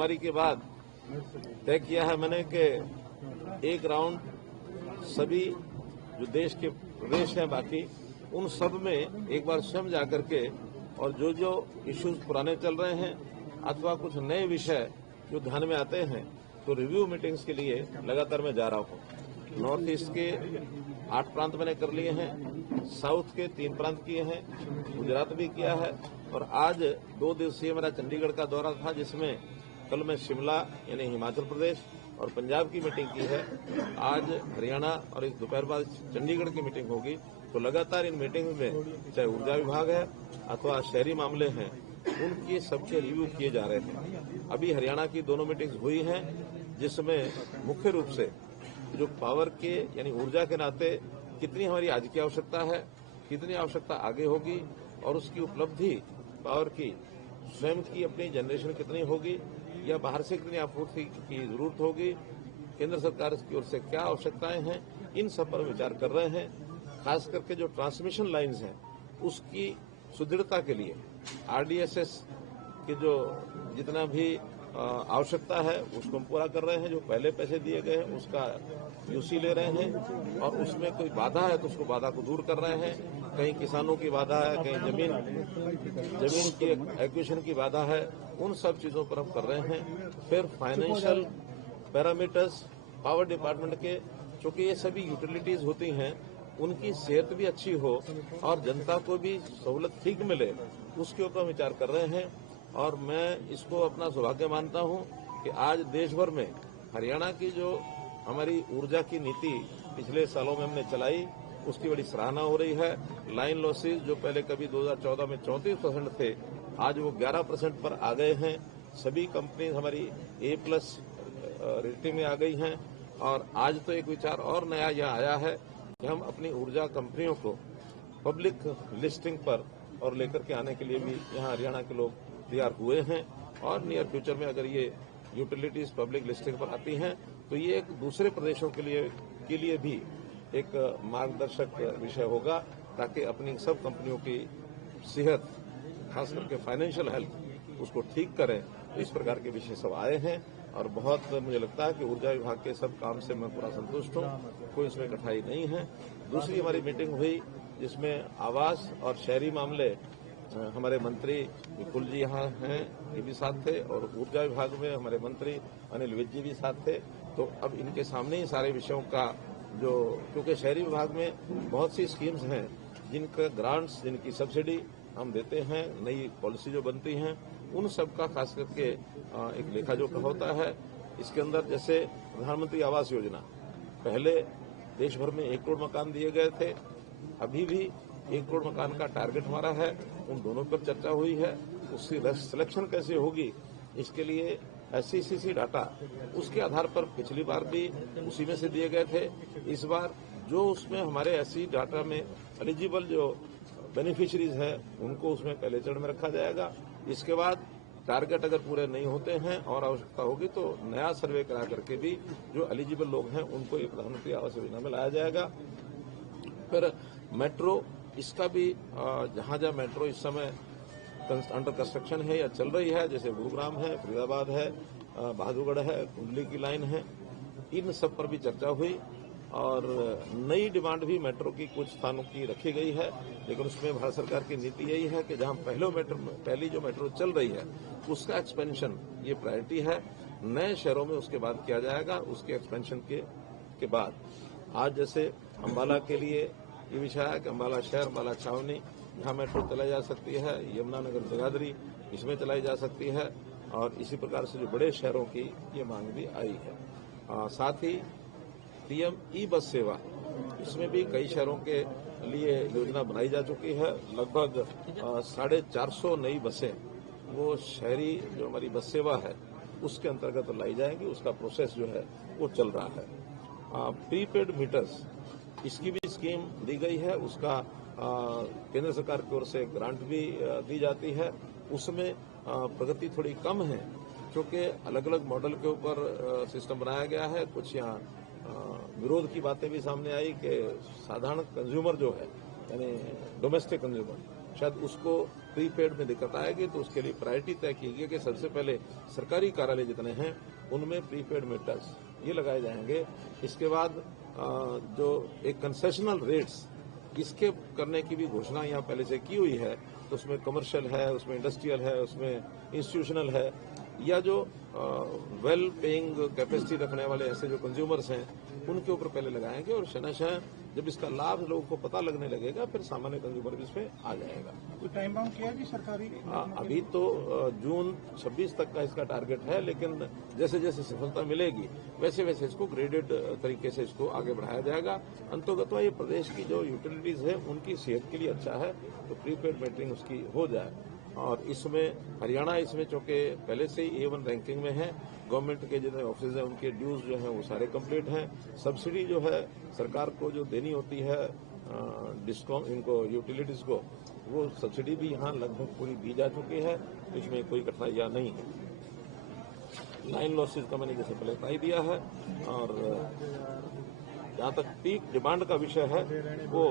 महामारी के बाद तय किया है मैंने कि एक राउंड सभी जो देश के प्रदेश हैं बाकी उन सब में एक बार स्वयं जाकर के और जो जो इश्यूज पुराने चल रहे हैं अथवा कुछ नए विषय जो ध्यान में आते हैं तो रिव्यू मीटिंग्स के लिए लगातार मैं जा रहा हूं। नॉर्थ ईस्ट के 8 प्रांत मैंने कर लिए हैं, साउथ के 3 प्रांत किए हैं, गुजरात भी किया है और आज 2 दिवसीय मेरा चंडीगढ़ का दौरा था जिसमें कल मैं शिमला यानी हिमाचल प्रदेश और पंजाब की मीटिंग की है। आज हरियाणा और इस दोपहर बाद चंडीगढ़ की मीटिंग होगी। तो लगातार इन मीटिंग में चाहे ऊर्जा विभाग है अथवा शहरी मामले हैं उनके सबके रिव्यू किए जा रहे हैं। अभी हरियाणा की दोनों मीटिंग्स हुई हैं जिसमें मुख्य रूप से जो पावर के यानी ऊर्जा के नाते कितनी हमारी आज की आवश्यकता है, कितनी आवश्यकता आगे होगी और उसकी उपलब्धि पावर की स्वयं की अपनी जनरेशन कितनी होगी या बाहर से कितनी आपूर्ति की जरूरत होगी, केंद्र सरकार की ओर से क्या आवश्यकताएं हैं, इन सब पर विचार कर रहे हैं। खास करके जो ट्रांसमिशन लाइन्स हैं उसकी सुदृढ़ता के लिए आरडीएसएस के जो जितना भी आवश्यकता है उसको हम पूरा कर रहे हैं। जो पहले पैसे दिए गए हैं उसका यूसी ले रहे हैं और उसमें कोई बाधा है तो उसको बाधा को दूर कर रहे हैं। कहीं किसानों की बाधा है, कहीं जमीन की एक्विजिशन की बाधा है, उन सब चीजों पर हम कर रहे हैं। फिर फाइनेंशियल पैरामीटर्स पावर डिपार्टमेंट के, चूंकि ये सभी यूटिलिटीज होती हैं, उनकी सेहत भी अच्छी हो और जनता को भी सहूलत ठीक मिले, उसके ऊपर विचार कर रहे हैं। और मैं इसको अपना सौभाग्य मानता हूं कि आज देश भर में हरियाणा की जो हमारी ऊर्जा की नीति पिछले सालों में हमने चलाई उसकी बड़ी सराहना हो रही है। लाइन लॉसेज जो पहले कभी 2014 में 34% थे, आज वो 11% पर आ गए हैं। सभी कंपनी हमारी A+ रेटिंग में आ गई हैं और आज तो एक विचार और नया यह आया है कि हम अपनी ऊर्जा कंपनियों को पब्लिक लिस्टिंग पर और लेकर के आने के लिए भी यहाँ हरियाणा के लोग तैयार हुए हैं और नियर फ्यूचर में अगर ये यूटिलिटीज पब्लिक लिस्टिंग पर आती हैं तो ये एक दूसरे प्रदेशों के लिए भी एक मार्गदर्शक विषय होगा ताकि अपनी सब कंपनियों की सेहत खास करके फाइनेंशियल हेल्थ उसको ठीक करें। तो इस प्रकार के विषय सब आए हैं और बहुत मुझे लगता है कि ऊर्जा विभाग के सब काम से मैं पूरा संतुष्ट हूं, कोई इसमें कठिनाई नहीं है। दूसरी हमारी मीटिंग हुई जिसमें आवास और शहरी मामले हमारे मंत्री विपुल जी यहाँ हैं, ये भी साथ थे और ऊर्जा विभाग में हमारे मंत्री अनिल विज जी भी साथ थे। तो अब इनके सामने ही सारे विषयों का जो, क्योंकि शहरी विभाग में बहुत सी स्कीम्स हैं जिनका ग्रांट्स जिनकी सब्सिडी हम देते हैं, नई पॉलिसी जो बनती हैं उन सब का खास करके एक लेखा जोखा होता है। इसके अंदर जैसे प्रधानमंत्री आवास योजना, पहले देश भर में 1 करोड़ मकान दिए गए थे, अभी भी 1 करोड़ मकान का टारगेट हमारा है। उन दोनों पर चर्चा हुई है। उसकी सिलेक्शन कैसे होगी इसके लिए SCCC डाटा उसके आधार पर पिछली बार भी उसी में से दिए गए थे। इस बार जो उसमें हमारे ऐसी डाटा में एलिजिबल जो बेनिफिशरीज हैं उनको उसमें पहले चरण में रखा जाएगा। इसके बाद टारगेट अगर पूरे नहीं होते हैं और आवश्यकता होगी तो नया सर्वे करा करके भी जो एलिजिबल लोग हैं उनको ये प्रधानमंत्री आवास योजना में लाया जाएगा। फिर मेट्रो, इसका भी जहां जहां मेट्रो इस समय अंडर कंस्ट्रक्शन है या चल रही है, जैसे गुरुग्राम है, फरीदाबाद है, बहादुरगढ़ है, कुंडली की लाइन है, इन सब पर भी चर्चा हुई और नई डिमांड भी मेट्रो की कुछ स्थानों की रखी गई है। लेकिन उसमें भारत सरकार की नीति यही है कि जहां पहली जो मेट्रो चल रही है उसका एक्सपेंशन ये प्रायोरिटी है। नए शहरों में उसके बाद किया जाएगा, उसके एक्सपेंशन के बाद। आज जैसे अम्बाला के लिए ये विषय है कि अम्बाला शहर, अम्बाला छावनी, यहाँ मेट्रो चलाई जा सकती है, यमुनानगर जगाधरी इसमें चलाई जा सकती है और इसी प्रकार से जो बड़े शहरों की ये मांग भी आई है। साथ ही PM ई-बस सेवा, इसमें भी कई शहरों के लिए योजना बनाई जा चुकी है। लगभग 450 नई बसें वो शहरी जो हमारी बस सेवा है उसके अंतर्गत लाई जाएंगी। उसका प्रोसेस जो है वो चल रहा है। प्रीपेड मीटर्स, इसकी भी स्कीम दी गई है, उसका केंद्र सरकार की ओर से ग्रांट भी दी जाती है। उसमें प्रगति थोड़ी कम है क्योंकि अलग अलग मॉडल के ऊपर सिस्टम बनाया गया है। कुछ यहाँ विरोध की बातें भी सामने आई कि साधारण कंज्यूमर जो है यानी डोमेस्टिक कंज्यूमर शायद उसको प्रीपेड में दिक्कत आएगी, तो उसके लिए प्रायोरिटी तय की गई कि सबसे पहले सरकारी कार्यालय जितने हैं उनमें प्रीपेड मीटर्स ये लगाए जाएंगे। इसके बाद जो एक कंसेशनल रेट्स इसके करने की भी घोषणा यहाँ पहले से की हुई है, तो उसमें कमर्शियल है, उसमें इंडस्ट्रियल है, उसमें इंस्टीट्यूशनल है, या जो वेल पेइंग कैपेसिटी रखने वाले ऐसे जो कंज्यूमर्स हैं उनके ऊपर पहले लगाएंगे, और शहनशाह जब इसका लाभ लोगों को पता लगने लगेगा फिर सामान्य कंज्यूमर भी इसमें आ जाएगा। कोई टाइम बाउंड किया जी सरकारी? अभी तो जून 26 तक का इसका टारगेट है, लेकिन जैसे जैसे सफलता मिलेगी वैसे वैसे इसको ग्रेडेड तरीके से इसको आगे बढ़ाया जाएगा। अंतोगत्वा ये प्रदेश की जो यूटिलिटीज है उनकी सेहत के लिए अच्छा है, तो प्रीपेड मीटरिंग उसकी हो जाए। और इसमें हरियाणा इसमें चूंकि पहले से ही A1 रैंकिंग में है, गवर्नमेंट के जितने ऑफिस हैं उनके ड्यूज जो हैं वो सारे कंप्लीट हैं। सब्सिडी जो है सरकार को जो देनी होती है डिस्कॉम इनको यूटिलिटीज को, वो सब्सिडी भी यहाँ लगभग पूरी दी जा चुकी है, इसमें कोई कठिनाइयाँ नहीं है। लाइन लॉसेज का मैंने जैसे पहले बता दिया है। और जहाँ तक पीक डिमांड का विषय है, वो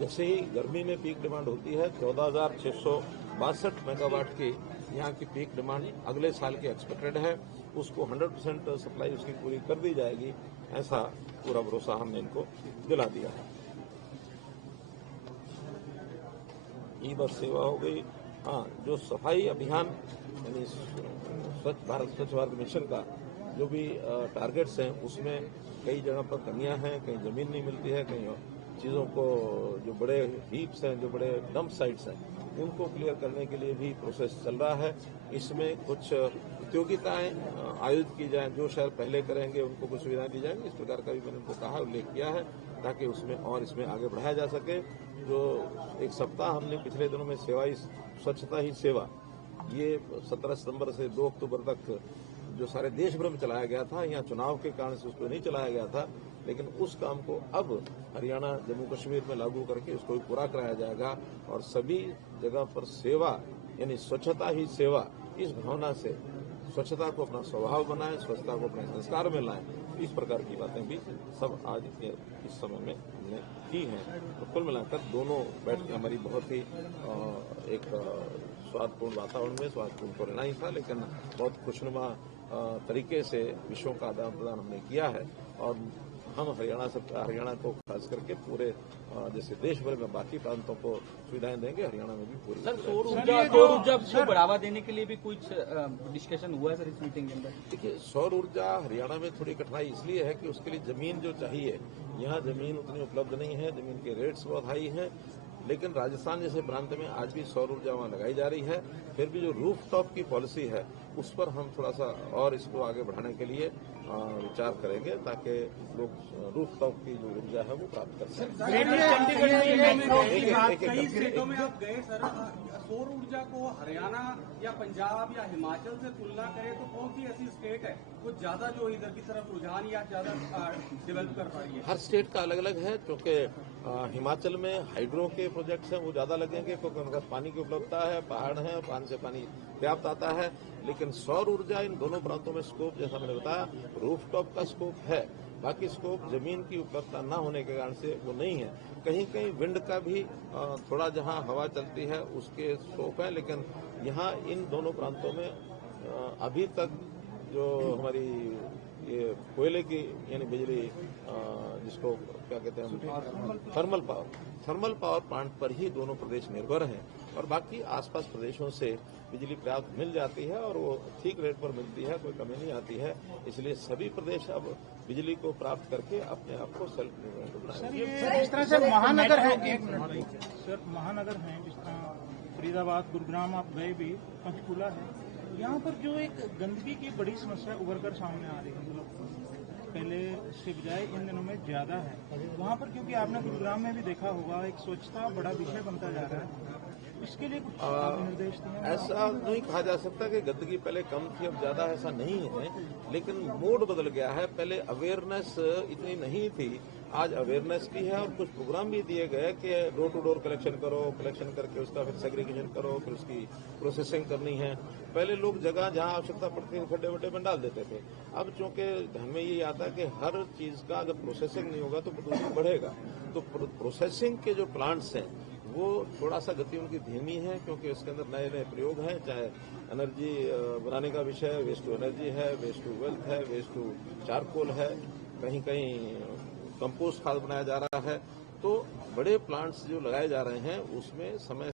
जैसे ही गर्मी में पीक डिमांड होती है 14,662 मेगावाट की यहाँ की पीक डिमांड अगले साल की एक्सपेक्टेड है, उसको 100% सप्लाई उसकी पूरी कर दी जाएगी, ऐसा पूरा भरोसा हमने इनको दिला दिया है। ई बस सेवा हो गई। हाँ, जो सफाई अभियान यानी स्वच्छ भारत मिशन का जो भी टारगेट्स हैं उसमें कई जगह पर कमियां हैं, कहीं जमीन नहीं मिलती है, कहीं चीज़ों को जो बड़े हीप्स हैं, जो बड़े डंप साइट्स हैं उनको क्लियर करने के लिए भी प्रोसेस चल रहा है। इसमें कुछ प्रतियोगिताएं आयोजित की जाएं, जो शहर पहले करेंगे उनको कुछ सुविधाएं दी जाएंगी, इस प्रकार का भी मैंने उनको कहा, उल्लेख किया है, ताकि उसमें और इसमें आगे बढ़ाया जा सके। जो एक सप्ताह हमने पिछले दिनों में सेवा स्वच्छता ही सेवा, ये 17 सितंबर से 2 अक्टूबर तक जो सारे देश भर में चलाया गया था, यहाँ चुनाव के कारण से उसको नहीं चलाया गया था, लेकिन उस काम को अब हरियाणा जम्मू कश्मीर में लागू करके उसको भी पूरा कराया जाएगा। और सभी जगह पर सेवा यानी स्वच्छता ही सेवा, इस भावना से स्वच्छता को अपना स्वभाव बनाएं, स्वच्छता को अपने संस्कार में लाएं, इस प्रकार की बातें भी सब आज इस समय में हमने की हैं। तो कुल मिलाकर दोनों बैठकें हमारी बहुत ही एक स्वादपूर्ण वातावरण में स्वादपूर्ण तो रहना ही था, लेकिन बहुत खुशनुमा तरीके से विषयों का आदान प्रदान हमने किया है। और हम हरियाणा को खास करके पूरे जैसे देश भर में बाकी प्रांतों को सुविधाएं देंगे, हरियाणा में भी पूरी। सर, सौर ऊर्जा को बढ़ावा देने के लिए भी कुछ डिस्कशन हुआ है सर इस मीटिंग के अंदर? देखिए, सौर ऊर्जा हरियाणा में थोड़ी कठिनाई इसलिए है कि उसके लिए जमीन जो चाहिए, यहाँ जमीन उतनी उपलब्ध नहीं है, जमीन के रेट्स बहुत हाई हैं। लेकिन राजस्थान जैसे प्रांत में आज भी सौर ऊर्जा वहाँ लगाई जा रही है। फिर भी जो रूफ टॉप की पॉलिसी है उस पर हम थोड़ा सा और इसको आगे बढ़ाने के लिए विचार करेंगे, ताकि लोग रूफ टॉप की जो ऊर्जा है वो प्राप्त कर सकें। कई स्टेटों में आप गए सर, सौर ऊर्जा को हरियाणा या पंजाब या हिमाचल से तुलना करें तो कौन सी ऐसी स्टेट है कुछ ज्यादा जो इधर की तरफ रुझान या ज्यादा डेवलप कर पा रही है? हर स्टेट का अलग अलग है, क्योंकि हिमाचल में हाइड्रो के प्रोजेक्ट्स हैं वो ज्यादा लगेंगे, क्योंकि उनका पानी की उपलब्धता है, पहाड़ है, पानी से पानी पर्याप्त आता है। लेकिन सौर ऊर्जा इन दोनों प्रांतों में स्कोप, जैसा मैंने बताया, रूफटॉप का स्कोप है, बाकी स्कोप जमीन की उपलब्धता न होने के कारण से वो नहीं है। कहीं कहीं विंड का भी थोड़ा जहां हवा चलती है उसके स्कोप है, लेकिन यहाँ इन दोनों प्रांतों में अभी तक जो हमारी ये कोयले की यानी बिजली जिसको क्या कहते हैं थर्मल पावर प्लांट पर ही दोनों प्रदेश निर्भर हैं, और बाकी आसपास प्रदेशों से बिजली प्राप्त मिल जाती है और वो ठीक रेट पर मिलती है, कोई कमी नहीं आती है। इसलिए सभी प्रदेश अब बिजली को प्राप्त करके अपने आप को सेल्फ डिपेंडेंट बनाएंगे। जिस तरह से महानगर है, सर महानगर है, जिस तरह फरीदाबाद, गुरुग्राम आप गए भी, पंचकूला है, यहाँ पर जो एक गंदगी की बड़ी समस्या उभर कर सामने आ रही है, पहले से बजाय इन दिनों में ज्यादा है वहाँ पर, क्योंकि आपने गुरुग्राम में भी देखा होगा एक स्वच्छता बड़ा विषय बनता जा रहा है, इसके लिए कुछ निर्देश दिए? ऐसा नहीं कहा जा सकता कि गंदगी पहले कम थी अब ज्यादा, ऐसा नहीं है, लेकिन मोड बदल गया है। पहले अवेयरनेस इतनी नहीं थी, आज अवेयरनेस की है, और कुछ प्रोग्राम भी दिए गए कि डोर टू डोर कलेक्शन करो, कलेक्शन करके उसका फिर सेग्रीगेशन करो, फिर उसकी प्रोसेसिंग करनी है। पहले लोग जगह जहां आवश्यकता पड़ती है खड्डे वड्डे में डाल देते थे। अब चूंकि ध्यान में ये आता है कि हर चीज का अगर प्रोसेसिंग नहीं होगा तो प्रदूषण बढ़ेगा, तो प्रोसेसिंग के जो प्लांट्स हैं वो थोड़ा सा गति उनकी धीमी है, क्योंकि इसके अंदर नए नए प्रयोग हैं, चाहे एनर्जी बनाने का विषय है, वेस्ट टू एनर्जी है, वेस्ट टू वेल्थ है, वेस्ट टू चारकोल है, कहीं कहीं कंपोस्ट खाद बनाया जा रहा है। तो बड़े प्लांट्स जो लगाए जा रहे हैं उसमें समय